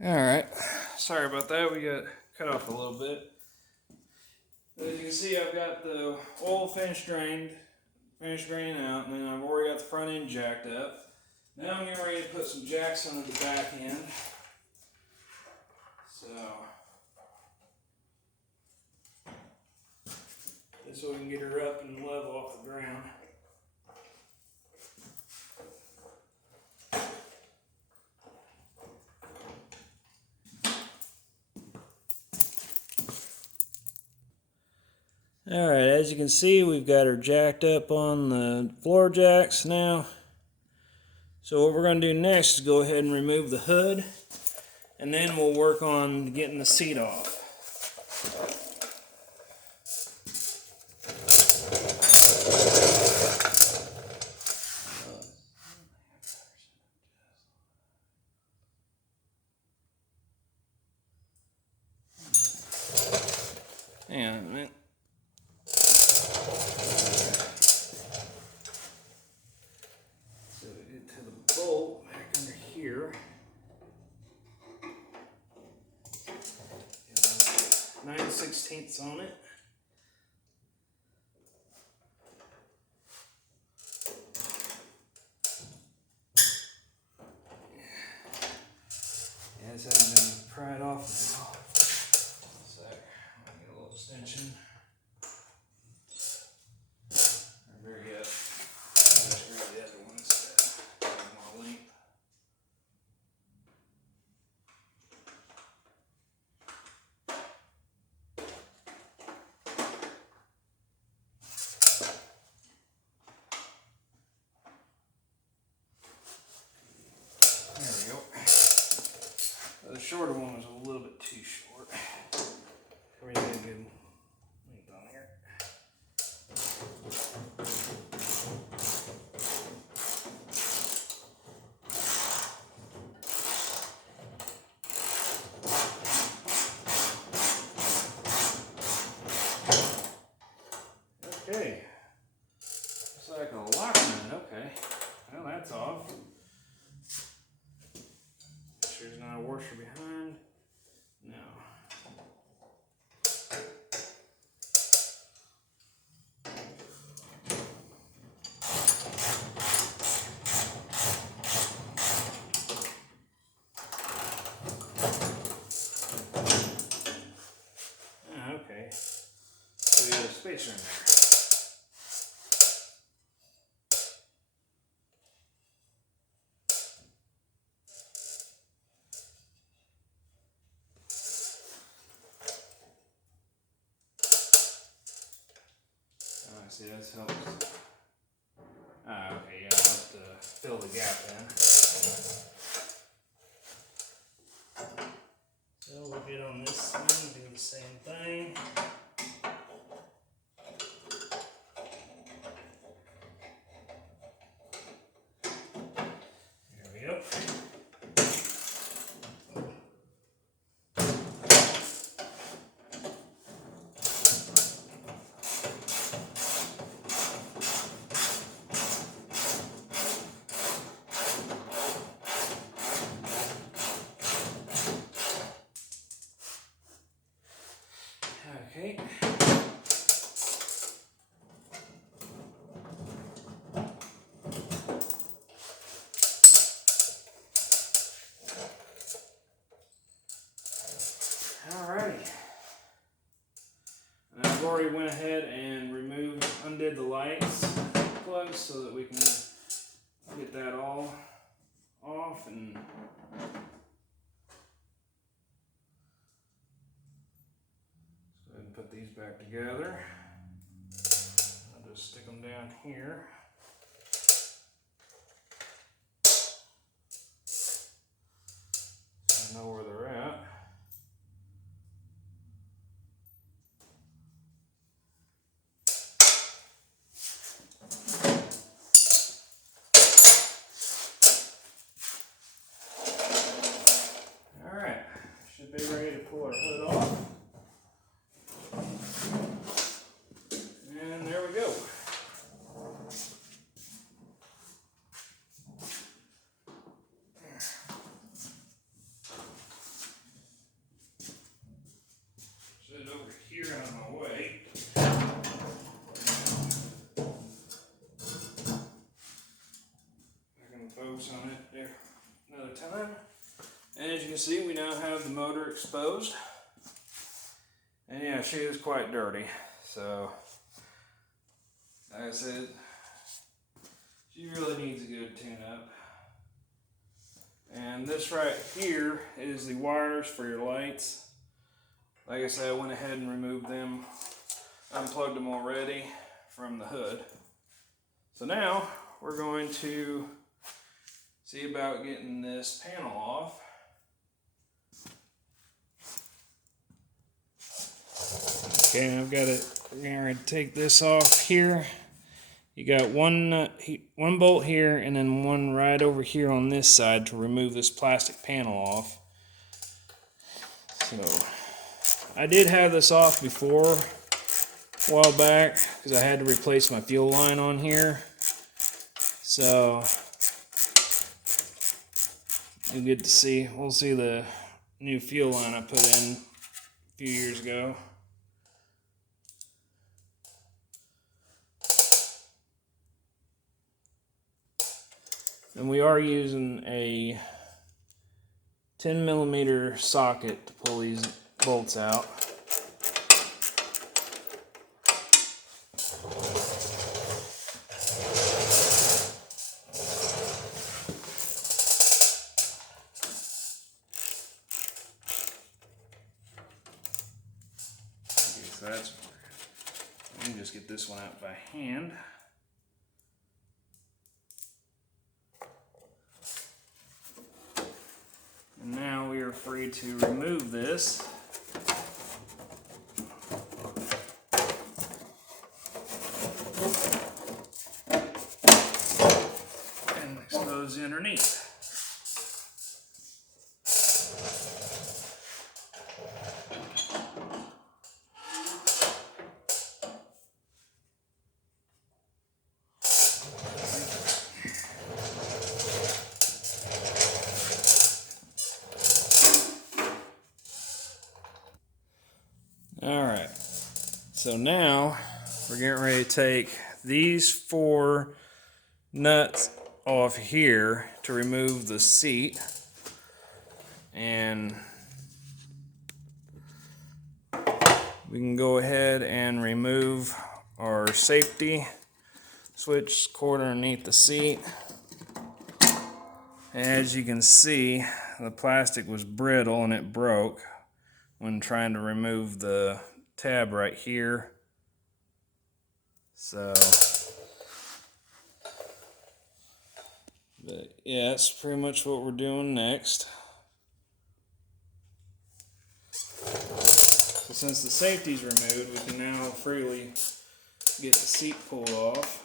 Alright, sorry about that, we got cut off a little bit. As you can see, I've got the oil finished draining out, and then I've already got the front end jacked up. Now I'm getting ready to put some jacks on the back end. So, this way we can get her up and level off the ground. Alright, as you can see, we've got her jacked up on the floor jacks now. So what we're going to do next is go ahead and remove the hood, and then we'll work on getting the seat off. Hang on a minute. So we get to the bolt back under here. 9/16 on it. Yeah, this hasn't been pried off now. Sec. I'll get a little extension. There we go. Just grab the other one instead. More length. There we go. The shorter one was a little bit too short. We're gonna get a good length on here. Okay. Looks like a lock nut. Okay. Well, that's off. Sure there's not a washer behind. No. Okay. So we got a spacer in there. See, this helps. Okay, yeah, I'll have to fill the gap in. So we'll get on this one, do the same thing. There we go. Okay. Alrighty. And I've already went ahead and undid the lights plugs so that we can get that all off and go ahead and put these back together. I'll just stick them down here. So I know where they're at. Alright, should be ready to pull our hood off. And there we go. And as you can see, we now have the motor exposed. And yeah, she is quite dirty. So, like I said, she really needs a good tune-up. And this right here is the wires for your lights. Like I said, I went ahead and removed them, unplugged them already from the hood. So now we're going to see about getting this panel off. Okay, I've got it. We're going to take this off here. You got one bolt here and then one right over here on this side to remove this plastic panel off. So I did have this off before a while back because I had to replace my fuel line on here. So you'll get to see, we'll see the new fuel line I put in a few years ago. And we are using a 10mm socket to pull these bolts out. Okay, so that's, let me just get this one out by hand. And now we are free to remove this. And expose the underneath. Alright, so now we're getting ready to take these 4 nuts off here to remove the seat, and we can go ahead and remove our safety switch cord underneath the seat. And as you can see, the plastic was brittle and it broke when trying to remove the tab right here. So, but yeah, that's pretty much what we're doing next. So since the safety's removed, we can now freely get the seat pulled off.